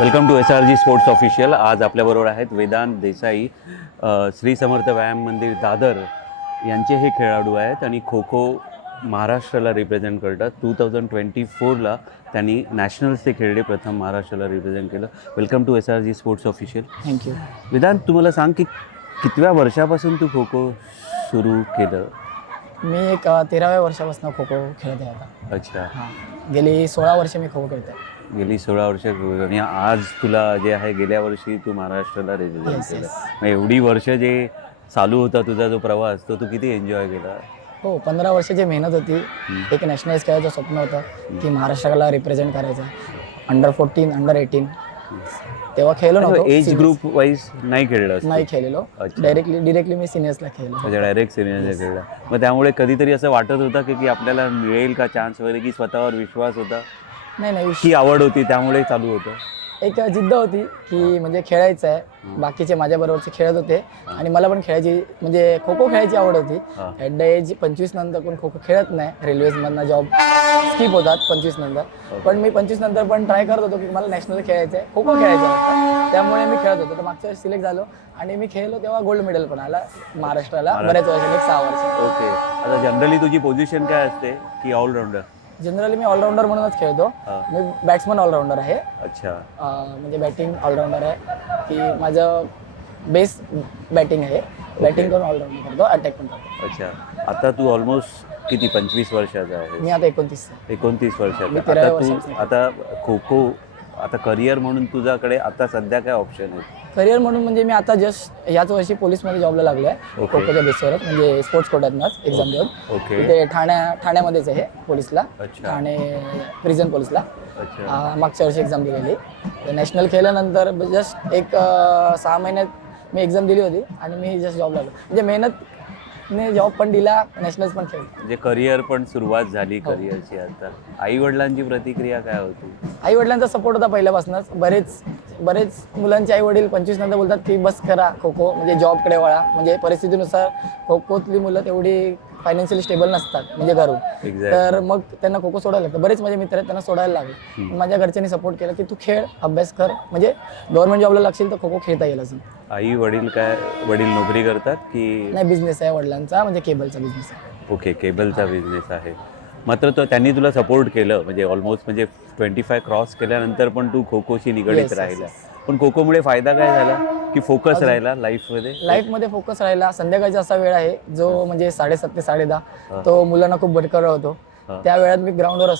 Welcome to SRG sports official. आज आपल्याबरोबर आहेत वेदांत देसाई. श्री समर्थ व्यायाम मंदिर दादर यांचे हे खेळाडू आहेत आणि खो खो महाराष्ट्राला रिप्रेझेंट करतात. 2024ला त्यांनी नॅशनल्स ते खेळले, प्रथम महाराष्ट्राला रिप्रेझेंट केलं. Welcome to SRG sports official. Thank you. Vedant, तुम्हाला सांग की कितव्या वर्षापासून तू खो खो सुरू केलं? मी एक 13व्या वर्षापासून खो खो खेळत आहे आता. अच्छा. हां, गेली 16 वर्ष मी खो खो खेळत आहे. गेली 16 वर्ष आणि आज तुला जे आहे, गेल्या वर्षी तू महाराष्ट्राला रिप्रेझेंट केलं. मग एवढी वर्ष जे चालू होता तुझा जो प्रवास, तो तू किती एन्जॉय केला? हो, 15 वर्षाची मेहनत होती. एक नॅशनल्स खेळायचं स्वप्न होतं की महाराष्ट्राला रिप्रेझेंट करायचं. अंडर 14, अंडर 18 तेव्हा खेळलो नव्हतो. एज ग्रुप वाईज नाही खेळलं? नाही खेळलेलो. डिरेक्टली मी सिनियर्सला खेळलो. म्हणजे डायरेक्ट सिनियरला खेळला. मग त्यामुळे कधीतरी असं वाटत होतं की आपल्याला मिळेल का चान्स वगैरे, की स्वतःवर विश्वास होता, नाही की आवड होती त्यामुळे चालू होतं? एक जिद्द होती की म्हणजे खेळायचं आहे. बाकीचे माझ्याबरोबरचे खेळत होते आणि मला पण खेळायची, म्हणजे खो खो खेळायची आवड होती. ॲट द एज 25 नंतर कोण खो खो खेळत नाही. रेल्वेजमधनं जॉब स्किप होतात 25 नंतर. पण मी 25 नंतर पण ट्राय करत होतो की मला नॅशनल खेळायचं आहे, खो खो खेळायचं होतं. त्यामुळे मी खेळत होतो. तर मागच्या वेळेस सिलेक्ट झालो आणि मी खेळलो तेव्हा गोल्ड मेडल पण आला महाराष्ट्राला बऱ्याच वर्षांनी, एक 6 वर्ष. ओके. आता जनरली तुझी पोझिशन काय असते, की ऑलराऊंडर? जनरली मी ऑलराऊंडर म्हणूनच खेळतो. मी बॅट्समन ऑलराऊंडर आहे. अच्छा. म्हणजे बॅटिंग ऑलराऊंडर आहे की माझं बेस बॅटिंग आहे. बॅटिंग करून ऑलराऊंडर करतो, अटॅक पण करतो. अच्छा. आता तू ऑलमोस्ट किती, 25 वर्षाचा आहे? मी आता 29 वर्षाचा. आता तू आता खो खो आता करिअर म्हणून तुझ्याकडे आता सध्या काय ऑप्शन आहे? करिअर म्हणून म्हणजे मी आता जस्ट याच वर्षी पोलीसमध्ये जॉबला लागलो आहे. खो खोच्या बेसवरच, म्हणजे स्पोर्ट्स कोट्यातनंच एक्झाम देऊन. ओके. ते ठाण्यामध्येच आहे पोलीसला. अच्छा. ठाणे प्रिझन पोलीसला. अच्छा. मागच्या वर्षी एक्झाम दिलेली. नॅशनल केल्यानंतर जस्ट एक 6 महिन्यात मी एक्झाम दिली होती आणि मी जस्ट जॉब लागलो. म्हणजे मेहनतने जॉब पण दिला, नॅशनल्स पण खेळलो. म्हणजे करिअर पण सुरुवात झाली करिअरची. आता आई वडिलांची प्रतिक्रिया काय होती? आई वडिलांचा सपोर्ट होता पहिल्यापासूनच. बरेच मुलांचे आई वडील 25 नंतर बोलतात की बस करा खो खो, म्हणजे जॉबकडे वळा. म्हणजे परिस्थितीनुसार खो खोतली मुलं तेवढी फायनान्शियली स्टेबल नसतात म्हणजे घरून. तर मग त्यांना खो खो सोडायला लागतं. बरेच माझे मित्र आहेत, त्यांना सोडायला लागले. माझ्या घरच्यांनी सपोर्ट केला की तू खेळ, अभ्यास कर, म्हणजे गव्हर्नमेंट जॉबला लागशील तर खो खो खेळता येईल अजून. आई वडील नोकरी करतात की नाही, बिझनेस आहे वडिलांचा, म्हणजे केबलचा बिझनेस आहे. ओके, केबलचा बिझनेस आहे. मात्र तो त्यांनी तुला सपोर्ट केलं, म्हणजे ऑलमोस्ट म्हणजे 25 क्रॉस केल्यानंतर पण तू खो खोशी निगडीत राहिला. पण खो खोमुळे फायदा काय झाला, की फोकस राहिला लाईफमध्ये फोकस राहिला. संध्याकाळचा असा वेळ आहे जो म्हणजे 7:30 ते 10:30 तो मुलांना खूप भटकळ होतो. त्या वेळात मी ग्राउंडवर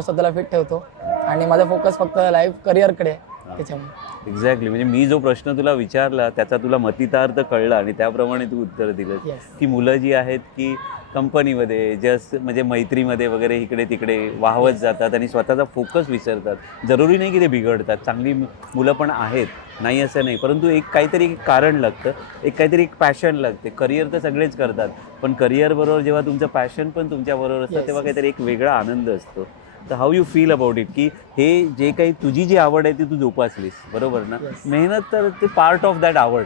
स्वतःला फिट ठेवतो आणि माझा फोकस फक्त लाईफ करिअरकडे आहे त्याच्यामुळे. एक्झॅक्टली. म्हणजे मी जो प्रश्न तुला विचारला त्याचा तुला मतितार्थ कळला आणि त्याप्रमाणे तू उत्तर दिलं. की मुलं जी आहेत की कंपनीमध्ये जस्ट म्हणजे मैत्रीमध्ये वगैरे इकडे तिकडे वाहवत जातात आणि स्वतःचा फोकस विसरतात. जरुरी नाही की ते बिघडतात, चांगली मुलं पण आहेत, नाही असं नाही. परंतु काहीतरी एक कारण लागतं, काहीतरी एक पॅशन लागते. करिअर तर सगळेच करतात, पण करिअरबरोबर जेव्हा तुमचं पॅशन पण तुमच्याबरोबर असतं तेव्हा काहीतरी एक वेगळा आनंद असतो. तर how you feel about it, की हे जे काही तुझी जी आवड आहे ती तू जोपासलीस, बरोबर ना? मेहनत तर ते पार्ट ऑफ दॅट आवड.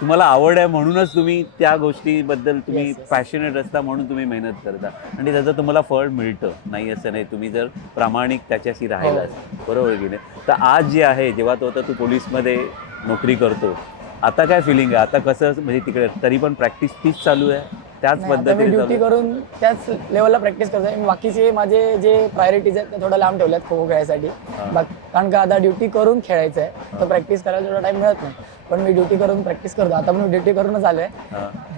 तुम्हाला आवड आहे म्हणूनच तुम्ही त्या गोष्टीबद्दल तुम्ही पॅशनेट असता, म्हणून तुम्ही मेहनत करता आणि त्याचं तुम्हाला फळ मिळतं. नाही असं नाही, तुम्ही जर प्रामाणिक त्याच्याशी राहिलात, बरोबर की नाही? तर आज जे आहे, जेव्हा तो आता तू पोलीसमध्ये नोकरी करतो, आता काय फिलिंग आहे? आता कसं, म्हणजे तिकडे तरी पण प्रॅक्टिस तीच चालू आहे, त्याच पद्धतीने ड्युटी करून त्याच लेवलला प्रॅक्टिस करतो. बाकीचे माझे जे प्रायोरिटीज आहेत ते थोडं लांब ठेवल्यात खो खो खेळायसाठी. कारण का आता ड्युटी करून खेळायचं आहे, तर प्रॅक्टिस करायला थोडा टाइम मिळत नाही. पण मी ड्युटी करून प्रॅक्टिस करतो. आता पण ड्युटी करूनच आलोय.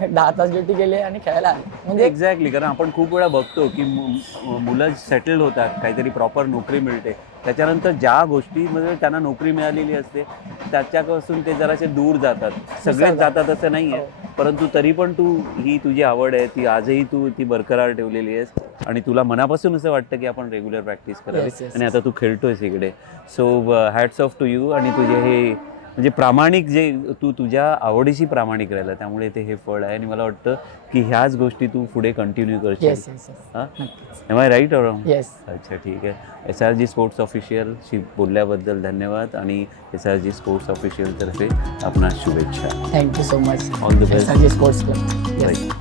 10 तास ड्युटी केली आणि खेळायला आलो. म्हणजे एक्झॅक्टली. कारण आपण खूप वेळा बघतो की मुलं सेटल्ड होतात, काहीतरी प्रॉपर नोकरी मिळते, त्याच्यानंतर ज्या गोष्टीमध्ये त्यांना नोकरी मिळालेली असते त्याच्यापासून ते जरासे दूर जातात. सगळेच जातात असं नाही आहे, परंतु तरी पण ही तुझी आवड आहे, ती आजही तू ती बरकरार ठेवलेली आहेस आणि तुला मनापासून असं वाटतं की आपण रेग्युलर प्रॅक्टिस करावी. आणि आता तू खेळतोयस इकडे. So hats off to you. आणि तुझे हे म्हणजे प्रामाणिक, जे तू तुझ्या आवडीशी प्रामाणिक राहिला, त्यामुळे ते हे फळ आहे. आणि मला वाटतं की ह्याच गोष्टी तू पुढे कंटिन्यू करशील. Am I right or wrong? अच्छा, ठीक आहे. SRG स्पोर्ट्स ऑफिशियलशी बोलल्याबद्दल धन्यवाद आणि SRG स्पोर्ट्स ऑफिशियल तर्फे आपणास शुभेच्छा. Thank you so much. All the best. SRG sports club.